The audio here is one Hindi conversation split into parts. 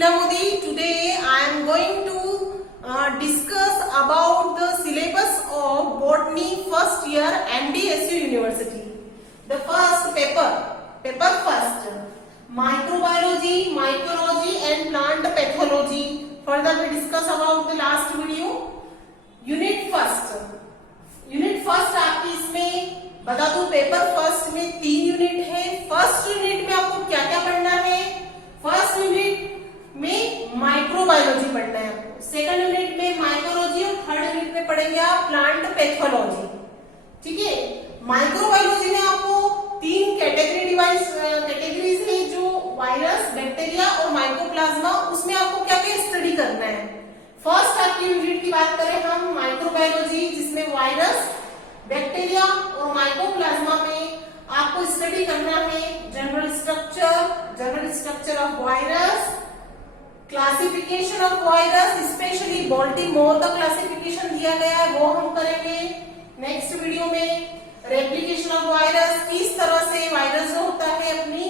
Tina Modi. Today I am going to discuss about the syllabus of Botany first year MDSU University. The first paper first, microbiology, mycology and plant pathology. Further we discuss about the last video. Unit first आपकी इसमें बता दूं, पेपर फर्स्ट में 3 यूनिट है। फर्स्ट यूनिट में आपको क्या क्या पढ़ना है? फर्स्ट यूनिट में माइक्रोबायोलॉजी पढ़ना है आपको, सेकंड यूनिट में माइक्रोलॉजी और थर्ड यूनिट में पढ़ेंगे आप प्लांट पैथोलॉजी। ठीक है, माइक्रोबायोलॉजी में आपको 3 कैटेगरीज है, जो वायरस, बैक्टीरिया और माइकोप्लाज्मा। उसमें आपको क्या क्या स्टडी करना है? फर्स्ट आपकी यूनिट की बात करें हम, माइक्रोबायोलॉजी, जिसमें वायरस, बैक्टीरिया और माइकोप्लाज्मा में आपको स्टडी करना है general structure of virus, classification of virus, specially Baltimore का क्लासिफिकेशन दिया गया है, वो हम करेंगे नेक्स्ट वीडियो में। रेप्लिकेशन ऑफ वायरस, किस तरह से वायरस जो होता है अपनी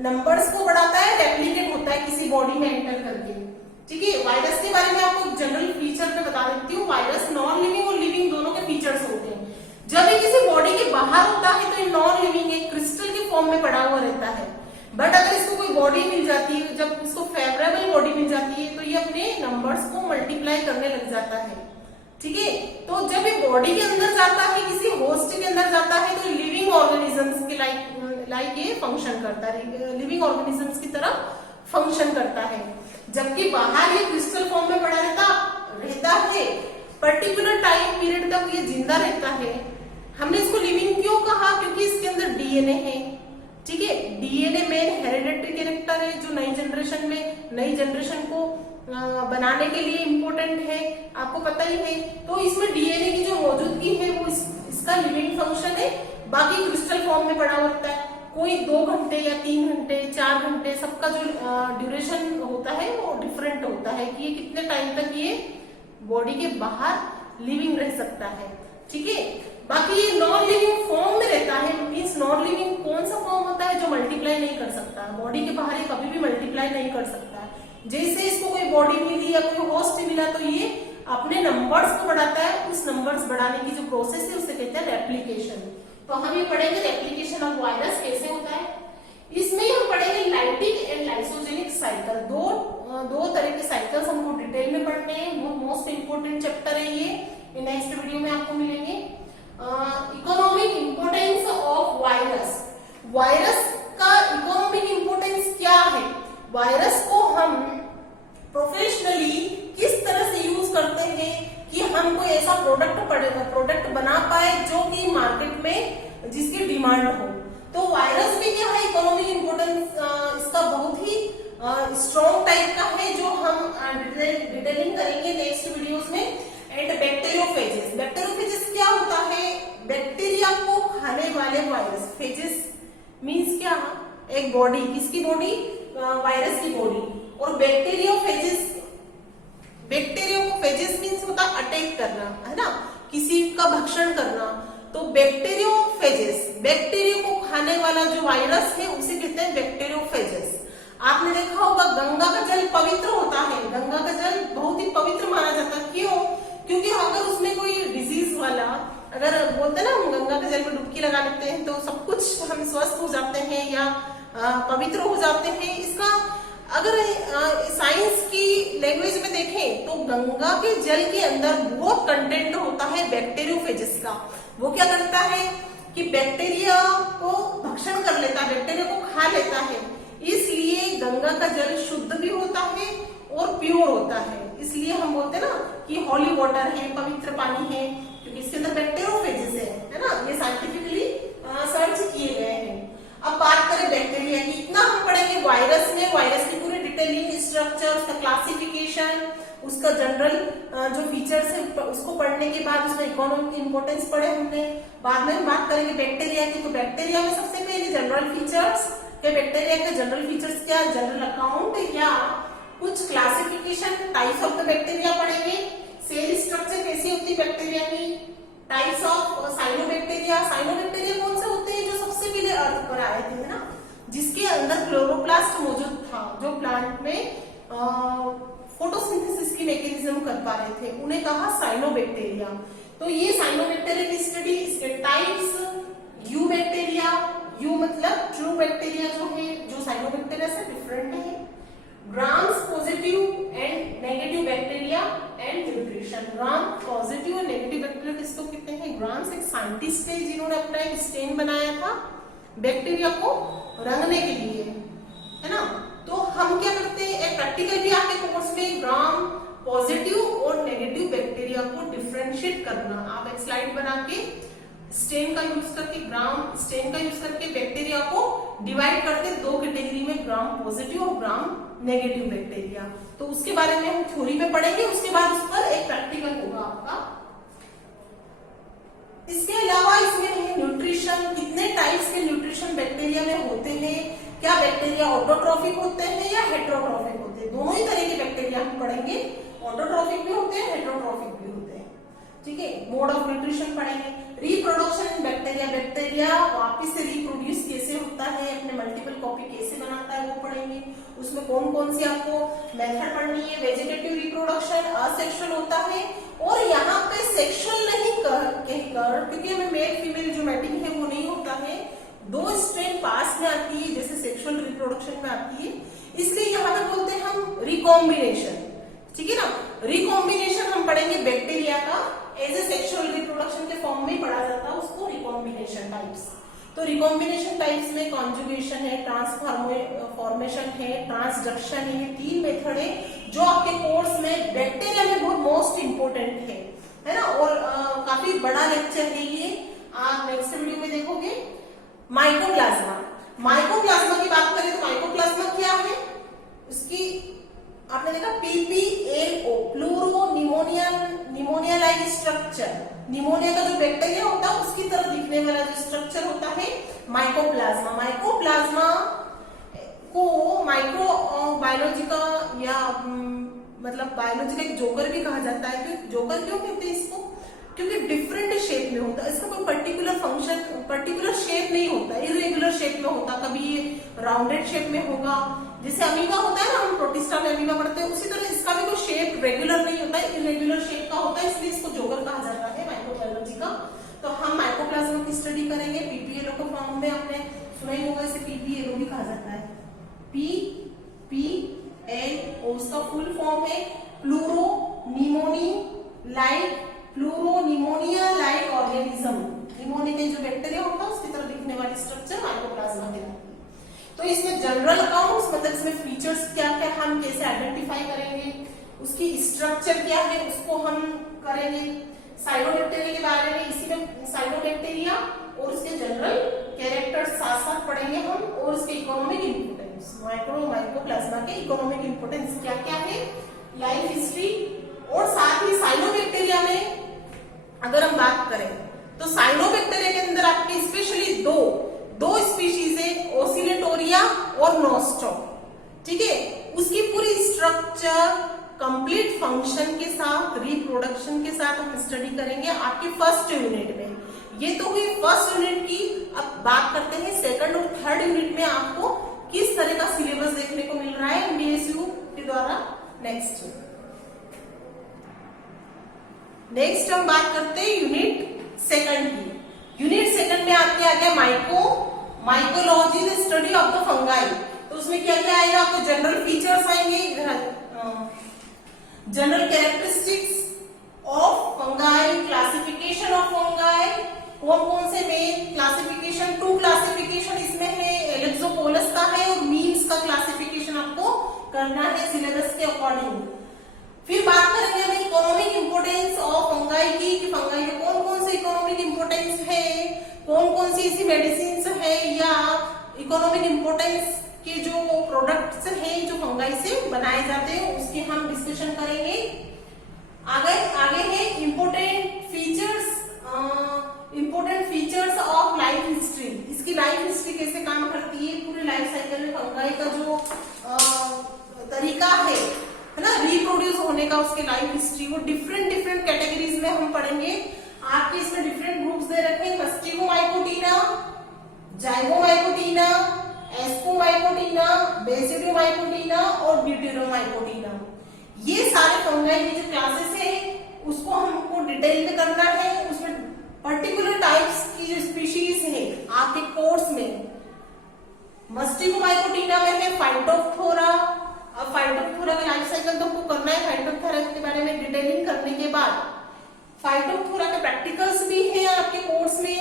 नंबर्स को बढ़ाता है, रेप्लिकेट होता है किसी बॉडी में एंटर करके। ठीक है, वायरस के बारे में आपको जनरल फीचर में बता देती हूँ। वायरस नॉन लिविंग और लिविंग दोनों के फीचर्स होते हैं। जब ये किसी बॉडी के बाहर होता है तो ये नॉन लिविंग एक क्रिस्टल के फॉर्म में पड़ा हुआ रहता है। बट अगर इसको कोई बॉडी मिल जाती है, जब इसको फेवरेबल बॉडी मिल जाती है, तो ये अपने नंबर्स को मल्टीप्लाई करने लग जाता है। ठीक है, तो जब ये बॉडी के अंदर जाता है, किसी होस्ट के अंदर जाता है, तो लिविंग ऑर्गेनिजम्स के लाइक ये फंक्शन करता है, लिविंग ऑर्गेनिजम्स की तरह फंक्शन करता है। जबकि बाहर ये क्रिस्टल फॉर्म में पड़ा रहता है, पर्टिकुलर टाइम पीरियड तक ये जिंदा रहता है। हमने इसको लिविंग क्यों कहा? क्योंकि इसके अंदर डीएनए है। ठीक है, डीएनए मेन हेरिडेटरी कैरेक्टर है, जो नई जनरेशन को बनाने के लिए इम्पोर्टेंट है, आपको पता ही है। तो इसमें डीएनए की जो मौजूदगी है वो इसका लिविंग फंक्शन है। बाकी क्रिस्टल फॉर्म में पड़ा होता है। कोई 2 घंटे या 3 घंटे 4 घंटे, सबका जो ड्यूरेशन होता है वो डिफरेंट होता है कि ये कितने टाइम तक ये बॉडी के बाहर लिविंग रह सकता है। ठीक है, बाकी ये नॉन लिविंग फॉर्म में रहता है। मींस नॉन लिविंग कौन सा फॉर्म होता है? जो मल्टीप्लाई नहीं कर सकता, बॉडी के बाहर ये कभी भी मल्टीप्लाई नहीं कर सकता। जैसे इसको कोई बॉडी मिली या कोई होस्ट मिला, तो ये अपने नंबर्स को बढ़ाता है। उस नंबर्स बढ़ाने की जो प्रोसेस है उसे कहते हैं रेप्लिकेशन। तो हम ये पढ़ेंगे रेप्लिकेशन ऑफ वायरस कैसे होता है। इसमें हम पढ़ेंगे लाइटिक एंड लाइसोजेनिक साइकिल। दो तरह के साइकिल्स हमको डिटेल में पढ़ने हैं। मोस्ट इंपोर्टेंट चैप्टर है ये नेक्स्ट वीडियो में आपको मिलेंगे। इकोनॉमिक इंपोर्टेंस ऑफ वायरस का इकोनॉमिक इंपोर्टेंस क्या है? वायरस को हम प्रोफेशनली किस तरह से यूज करते हैं कि हम कोई ऐसा प्रोडक्ट बना पाए जो कि मार्केट में जिसकी डिमांड हो। तो वायरस में क्या है इकोनॉमिक इंपोर्टेंस? इसका बहुत ही स्ट्रॉन्ग टाइप का है, जो हम डिटेलिंग करेंगे नेक्स्ट वीडियोस में। एंड बैक्टीरियोफेजेस क्या होता है? बैक्टीरिया को खाने वाले वायरस। फेजेस मीन्स क्या? एक बॉडी, किसकी बॉडी? वायरस की बॉडी। और बैक्टीरियोफेजेस मीन्स होता अटैक करना, है ना, किसी का भक्षण करना। तो बैक्टीरिया को खाने वाला जो वायरस है उसे कहते हैं बैक्टीरियोफेजेस। आपने देखा होगा गंगा का जल पवित्र होता है। गंगा का जल बहुत ही पवित्र माना जाता है। क्यों? क्योंकि अगर उसमें कोई डिजीज वाला, अगर बोलते हैं ना हम गंगा के जल में डुबकी लगा लेते हैं तो सब कुछ हम स्वस्थ हो जाते हैं या पवित्र हो जाते हैं। इसका अगर साइंस की लैंग्वेज में देखें तो गंगा के जल के अंदर बहुत कंटेंट होता है बैक्टीरियोफेजेस का। वो क्या करता है कि बैक्टीरिया को भक्षण कर लेता है, बैक्टीरिया को खा लेता है। इसलिए गंगा का जल शुद्ध भी होता है और प्योर होता है। इसलिए हम बोलते हैं ना कि हॉली वाटर है, पवित्र पानी है, क्योंकि इसके अंदर बैक्टीरियोफेजेस है ना। ये साइंटिफिकली सर्च किए गए हैं। अब बात करें बैक्टीरिया की, इतना हम पढ़ेंगे वायरस में। वायरस की पूरी डिटेलिंग, स्ट्रक्चर, उसका क्लासिफिकेशन, उसका जनरल जो फीचर्स है उसको पढ़ने के बाद उसमें इकोनॉमिक इंपोर्टेंस पढ़े हमने। बाद में हम बात करेंगे बैक्टीरिया की। तो बैक्टीरिया में सबसे पहले जनरल फीचर्स के, बैक्टीरिया के जनरल फीचर्स क्या? जनरल अकाउंट या कुछ classification, types of the bacteria पढ़ेंगे। सेल स्ट्रक्चर कैसी होती है बैक्टीरिया की, टाइप्स ऑफ साइनोबैक्टीरिया कौन से होते हैं? जो सबसे पहले अर्थ पर आए थे, ना, जिसके अंदर क्लोरोप्लास्ट मौजूद था, जो प्लांट में फोटोसिंथेसिस की मैकेनिज्म कर पा रहे थे, उन्हें कहा साइनोबैक्टीरिया। तो ये साइनोबैक्टीरिया की स्टडी, इसके टाइप्स, यू बैक्टीरिया, यू मतलब ट्रू बैक्टीरिया जो है, जो साइनोबैक्टीरिया से डिफरेंट है, grams positive and negative bacteria and nutrition. Gram positive और नेगेटिव बैक्टीरिया किसको कहते हैं? ग्राम्स एक साइंटिस्ट है जिन्होंने अपना एक स्टेन बनाया था बैक्टीरिया को रंगने के लिए, है ना। तो हम क्या करते हैं, एक प्रैक्टिकल भी आपके कोर्स में ग्राम पॉजिटिव और नेगेटिव बैक्टीरिया को डिफरेंशिएट करना। आप एक स्लाइड बना के स्टेन का यूज करके, ग्राम स्टेन का यूज करके बैक्टीरिया को डिवाइड करते दो कैटेगरी में, ग्राम पॉजिटिव और ग्राम नेगेटिव बैक्टीरिया। तो उसके बारे में हम थ्योरी में पढ़ेंगे, उसके बाद उस पर एक प्रैक्टिकल होगा आपका। इसके अलावा इसमें है न्यूट्रिशन, कितने टाइप्स के न्यूट्रिशन बैक्टीरिया में होते हैं, क्या बैक्टीरिया ऑटोट्रॉफिक होते हैं या हेटेरोट्रॉफिक होते हैं, दोनों ही तरह के बैक्टीरिया हम पढ़ेंगे, ऑटोट्रॉफिक भी होते हैं हेटेरोट्रॉफिक भी होते हैं, ठीक है। मोड ऑफ न्यूट्रिशन पढ़ेंगे, रिप्रोडक्शन इन बैक्टीरिया, बैक्टीरिया वापस से रिप्रोड्यूस कैसे होता है, अपने मल्टीपल कॉपी कैसे बनाता है वो पढ़ेंगे, उसमें कौन कौन सी आपको मेथड पढ़नी है। वेजिटेटिव रिप्रोडक्शन असेक्सुअल होता है, और यहाँ पे सेक्सुअल नहीं कहकर, क्योंकि हमें मेल फीमेल जो मैटिंग है वो नहीं होता है, दो स्ट्रेन पास में आती है जैसे सेक्सुअल रिप्रोडक्शन में आती है, इसलिए यहाँ पे बोलते हैं हम रिकॉम्बिनेशन, ठीक है ना। रिकॉम्बिनेशन हम पढ़ेंगे बैक्टीरिया का, एज ए सेक्सुअल रिप्रोडक्शन के फॉर्म में पढ़ा जाता है उसको रिकॉम्बिनेशन टाइप्स। तो रिकॉम्बिनेशन टाइप्स में कॉन्जुगेशन है, ट्रांसफॉर्मेशन है, ट्रांसडक्शन है, तीन मेथड है जो आपके कोर्स में बैक्टीरिया में बहुत मोस्ट इंपोर्टेंट है ना। और काफी बड़ा लेक्चर है ये, आप नेक्स्ट वीडियो में देखोगे। माइकोप्लाज्मा, माइकोप्लाज्मा की बात करें तो माइकोप्लाज्मा क्या है, उसकी आपने देखा PPLO, pleuro pneumonia like structure, pneumonia का जो बैक्टीरिया होता है उसकी तरह दिखने वाला जो स्ट्रक्चर होता है माइकोप्लाज्मा। माइकोप्लाज्मा को माइक्रो बायोलॉजी का या मतलब बायोलॉजी का एक जोकर भी कहा जाता है। जोकर क्यों कहते हैं इसको? क्योंकि डिफरेंट शेप में होता है, इसका कोई पर्टिकुलर फंक्शन, पर्टिकुलर शेप नहीं होता, इरेगुलर शेप में होता, कभी राउंडेड शेप में होगा, जैसे अमीबा होता है ना, हम प्रोटिस्टा में अमीबा पढ़ते हैं, उसी तरह इसका भी कोई शेप रेगुलर नहीं होता है, इरेगुलर शेप का होता है, इसलिए इसको जोकर कहा जाता है माइक्रोबायोलॉजी का। तो हम माइकोप्लाज्मा की स्टडी करेंगे, PPLO को फॉर्म में आपने सुना ही होगा, इसे PPLO भी कहा जाता है, PPLO उसका फुल फॉर्म है pleuro pneumonia like organism, pneumonia के जो बैक्टीरिया होता है उसकी तरह दिखने वाली स्ट्रक्चर माइकोप्लाज्मा कहलाती है। तो इसमें जनरल अकाउंट्स मतलब इसमें फीचर्स क्या क्या हम कैसे आइडेंटिफाई करेंगे, उसकी स्ट्रक्चर क्या है उसको हम करेंगे। साइनोबैक्टीरिया के बारे में, इसी में साइनोबैक्टीरिया और उसके जनरल कैरेक्टर्स साथ साथ पढ़ेंगे हम, और उसके इकोनॉमिक इंपोर्टेंस, माइकोप्लाज्मा के इकोनॉमिक इंपोर्टेंस क्या क्या है, लाइफ हिस्ट्री, और साथ ही साइनोबैक्टीरिया में अगर हम बात करें तो साइनोबैक्टीरिया के अंदर आपके स्पेशली दो स्पीशीज है, ओसिलेटोरिया और नोस्टॉक, ठीक है। उसकी पूरी स्ट्रक्चर, कंप्लीट फंक्शन के साथ, रिप्रोडक्शन के साथ हम स्टडी करेंगे आपके फर्स्ट यूनिट में। ये तो हुई फर्स्ट यूनिट की। अब बात करते हैं सेकंड और थर्ड यूनिट में आपको किस तरह का सिलेबस देखने को मिल रहा है MDSU के द्वारा। नेक्स्ट हम बात करते हैं यूनिट सेकंड की। यूनिट सेकंड में आपके आ गया mycology, the study of the fungi. तो उसमें क्या क्या आएगा आपको? जनरल फीचर्स आएंगे, general characteristics of fungi, classification of fungi, कौन कौन से मेन क्लासिफिकेशन, 2 क्लासिफिकेशन इसमें है, एलिप्सोपोलस का है और मीम्स का क्लासिफिकेशन आपको करना है सिलेबस के अकॉर्डिंग। फिर बात करेंगे हम इकोनॉमिक इंपोर्टेंस ऑफ फंगाई की, कि फंगाई में कौन कौन से इकोनॉमिक इंपोर्टेंस है, कौन कौन सी ऐसी मेडिसिन है या इकोनॉमिक इंपोर्टेंस के जो प्रोडक्ट्स हैं जो फंगाई से बनाए जाते हैं, उसके हम डिस्कशन करेंगे। आगे है important features of life history. इसकी लाइफ हिस्ट्री कैसे काम करती है, पूरे लाइफ साइकिल में फंगाई का जो तरीका है ना रिप्रोड्यूस होने का, उसके लाइफ हिस्ट्री, वो डिफरेंट कैटेगरीज में हम पढ़ेंगे। आपके इसमें डिफरेंट ग्रुप्स दे रखे हैं, मस्टिगोमाइकोटिना, जाइगोमाइकोटिना, एस्कोमाइकोटिना, बेसिडोमाइकोटिना और और ड्यूटेरोमाइकोटिना। ये सारे फंगाई की जो क्लासेस है उसको हमको डिटेल में करना है। उसमें पर्टिकुलर टाइप्स की जो स्पीशीज है आपके कोर्स में मस्टिकोमाइकोटिना में है फाइटोप्थोरा। अब फाइटोप्थोरा का लाइफ साइकिल तो हमको करना है। फाइटोप्थोरा के बारे में डिटेलिंग करने के बाद फाइटोप्थोरा के प्रैक्टिकल्स भी है आपके कोर्स में,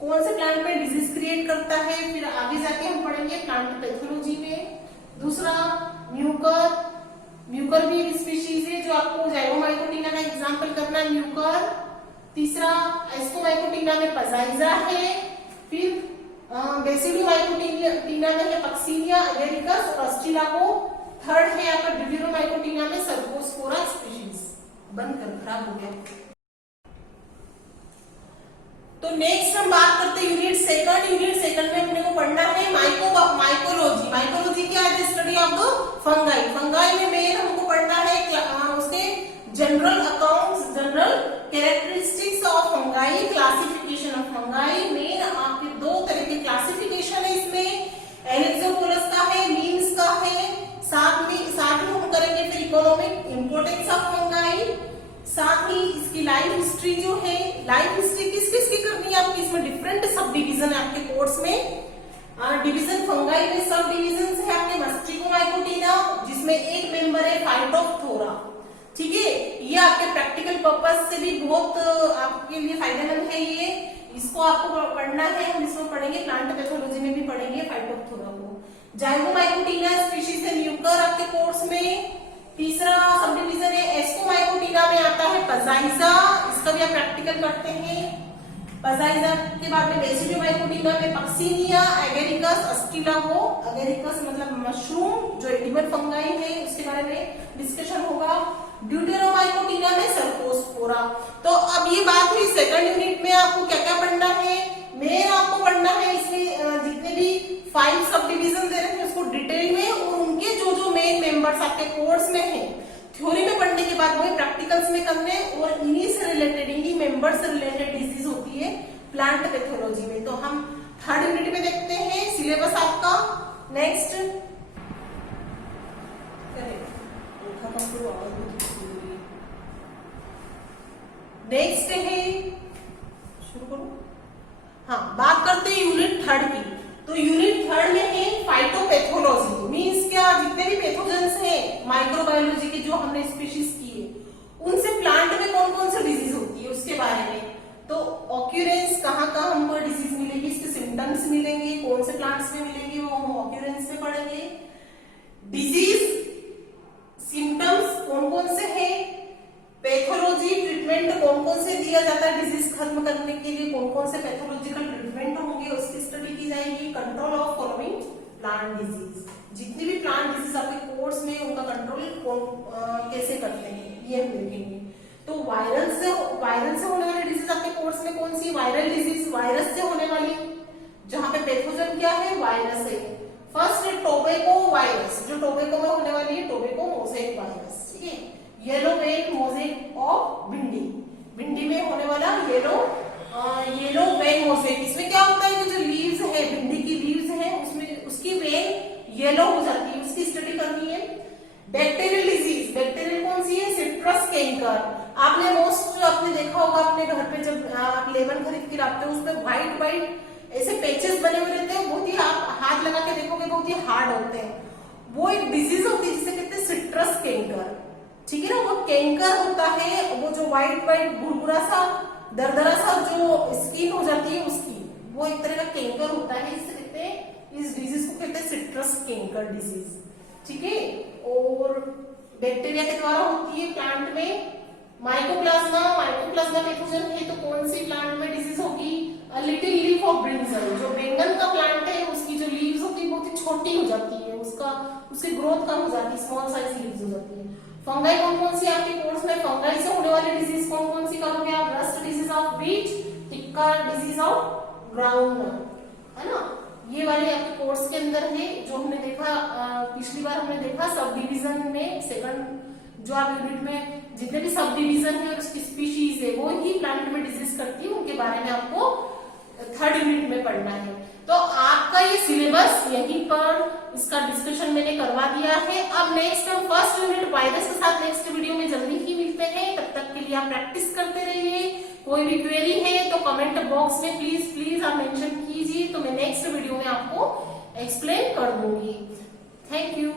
कौन से प्लांट में डिजीज क्रिएट करता है। फिर आगे जाके हम पढ़ेंगे प्लांट पैथोलॉजी में। दूसरा म्यूकर, म्यूकर भी एक स्पीशीज है जो आपको जाइगोमाइकोटिना का एग्जांपल करना है, म्यूकर। तीसरा एस्कोमाइकोटिना में पजाइजा है। फिर बेसिडोमाइकोटिना में है पक्सीनिया एगेरिकस और अस्टिलाको। थर्ड है आपका ड्यूटेरोमाइकोटिना में सर्कोस्पोरा स्पीशीज। बनकर खराब हो गया। तो नेक्स्ट हम बात करते हैं यूनिट सेकंड। यूनिट सेकंड में अपने को पढ़ना है माइकोलॉजी। माइकोलॉजी क्या है? Study of the fungi. Fungi में मेन हमको पढ़ना है उसके general accounts, general characteristics of fungi, classification of fungi. Main आपके दो तरह के क्लासिफिकेशन है इसमें, एलेक्सोपोलस का है, मीन्स का है। साथ में हम करेंगे फिर इकोनॉमिक इंपोर्टेंस ऑफ फंगाई, साथ ही इसकी लाइफ हिस्ट्री जो है। लाइफ हिस्ट्री किस किस की करनी है आपकी? इसमें डिफरेंट सब डिवीजन है आपके कोर्स में। डिवीजन फंगाई में सब डिवीजन है आपके मस्टिकोमाइकोटिना जिसमें एक मेंबर है फाइटोप्थोरा। ठीक है, ये आपके प्रैक्टिकल पर्पस से भी बहुत आपके लिए फायदेमंद है। ये इसको आपको पढ़ना है, हम इसको पढ़ेंगे प्लांट पैथोलॉजी में भी पढ़ेंगे फाइटोप्थोरा को। जाइगोमाइकोटिना स्पीशीज है म्यूकर आपके कोर्स में। तीसरा सब डिवीजन है एस्कोमाइकोटिना में आता है पजाइजा, इसका भी आप प्रैक्टिकल करते हैं। पजाइजा के बाद में बेसिडोमाइकोटिना में पक्सीनिया एगेरिकस अस्टिलाको। एगेरिकस मतलब मशरूम जो एडिबल फंगाई है, उसके बारे में डिस्कशन होगा। ड्यूटेरोमाइकोटिना में सर्कोस्पोरा। तो अब ये बात हुई सेकंड यूनिट में आपको क्या क्या पढ़ना है। मेन आपको पढ़ना है इसमें जितने भी 5 सब डिवीजन दे रहे हैं उसको डिटेल में, और उनके जो जो मेन मेंबर्स आपके कोर्स में हैं थ्योरी में पढ़ने के बाद वही प्रैक्टिकल्स में करने, और इन्हीं से रिलेटेड, इन्हीं मेंबर्स से रिलेटेड डिजीज होती है प्लांट पैथोलॉजी में। तो हम थर्ड यूनिट में देखते हैं सिलेबस आपका। नेक्स्ट है, शुरू करो। हाँ, बात करते हैं यूनिट थर्ड की। तो यूनिट थर्ड में है फाइटोपैथोलॉजी। मींस क्या? जितने भी पैथोजेंस हैं माइक्रोबायोलॉजी के जो हमने स्पीशीज की है उनसे प्लांट में कौन कौन सी डिजीज होती है उसके बारे में। तो ऑक्यूरेंस कहाँ कहाँ हमको डिजीज मिलेगी, इसके सिम्टम्स मिलेंगे, कौन से प्लांट्स में मिलेंगे वो हम ऑक्यूरेंस में पढ़ेंगे। डिजीज सिम्टम्स कौन कौन से हैं, पैथोलॉजी ट्रीटमेंट कौन कौन से दिया जाता है डिजीज खत्म करने के लिए, कौन कौन से पैथोलॉजिकल ट्रीटमेंट होंगे उसकी स्टडी की जाएगी। Control of following plant disease, जितनी भी प्लांट डिजीज आपके कोर्स में उनका कंट्रोल कैसे करते हैं ये हम देखेंगे। तो वायरल से होने वाली डिजीज आपके कोर्स में कौन सी? वायरल डिजीज, वायरस से होने वाली, जहां पे पैथोजन क्या है? वायरस है। फर्स्ट है टोबैको वायरस, जो टोबैको में होने वाली है टोबैको मोज़ेक वायरस। ठीक है, येलो वेन मोज़ेक ऑफ भिंडी, भिंडी में होने वाला येलो वेन मोज़ेक। इसमें क्या होता है कि जो लीव्स है, भिंडी की लीव्स है, उसमें उसकी वेन येलो हो जाती है, उसकी स्टडी करनी है। बैक्टीरियल डिजीज, बैक्टीरियल कौन सी है? Citrus canker. आपने देखा होगा अपने घर पे जब आप लेमन खरीद के लाते हो उसमें व्हाइट ऐसे पेचेस बने हुए रहते हैं, बहुत ही आप हाथ लगा के देखोगे बहुत ही हार्ड होते हैं। वो एक डिजीज होती है जिसे कहते हैं सिट्रस कैंकर। ठीक है ना, वो कैंकर होता है, वो जो व्हाइट भुरभुरा सा दरदरा सा जो स्किन हो जाती है उसकी, वो एक तरह का कैंकर होता है। इसे कहते हैं, इस डिजीज को कहते हैं सिट्रस कैंकर डिजीज। ठीक है, और बैक्टीरिया के द्वारा होती है प्लांट में। माइकोप्लाज्मा पैथोजन है, तो कौन सी प्लांट में डिजीज होगी? A little leaf of brinjal, जो बैंगन का प्लांट है उसकी जो लीव्स होती है बहुत ही छोटी हो जाती है, उसकी ग्रोथ कम हो जाती है, स्मॉल साइज लीव्स हो जाती है। फंगाई कौन सी आपके कोर्स में? फंगाई से होने वाली डिजीज कौन सी करोगे आप? Rust disease of wheat, tikka disease of groundnut, है ना। ये वाले आपके कोर्स के अंदर है जो हमने देखा, पिछली बार हमने देखा सब डिवीजन में। सेकंड जो आप यूनिट में जितने भी सब डिवीजन है और उसकी स्पीशीज है वो ही प्लांट में डिजीज करती है, उनके बारे में आपको 3rd यूनिट में पढ़ना है। तो आपका ये सिलेबस यहीं पर इसका डिस्कशन मैंने करवा दिया है। अब नेक्स्ट हम 1st यूनिट वायरस के साथ नेक्स्ट वीडियो में जल्दी ही मिलते हैं। तब तक के लिए आप प्रैक्टिस करते रहिए। कोई भी क्वेरी है तो कमेंट बॉक्स में प्लीज आप मेंशन कीजिए, तो मैं नेक्स्ट वीडियो में आपको एक्सप्लेन कर दूंगी। Thank you.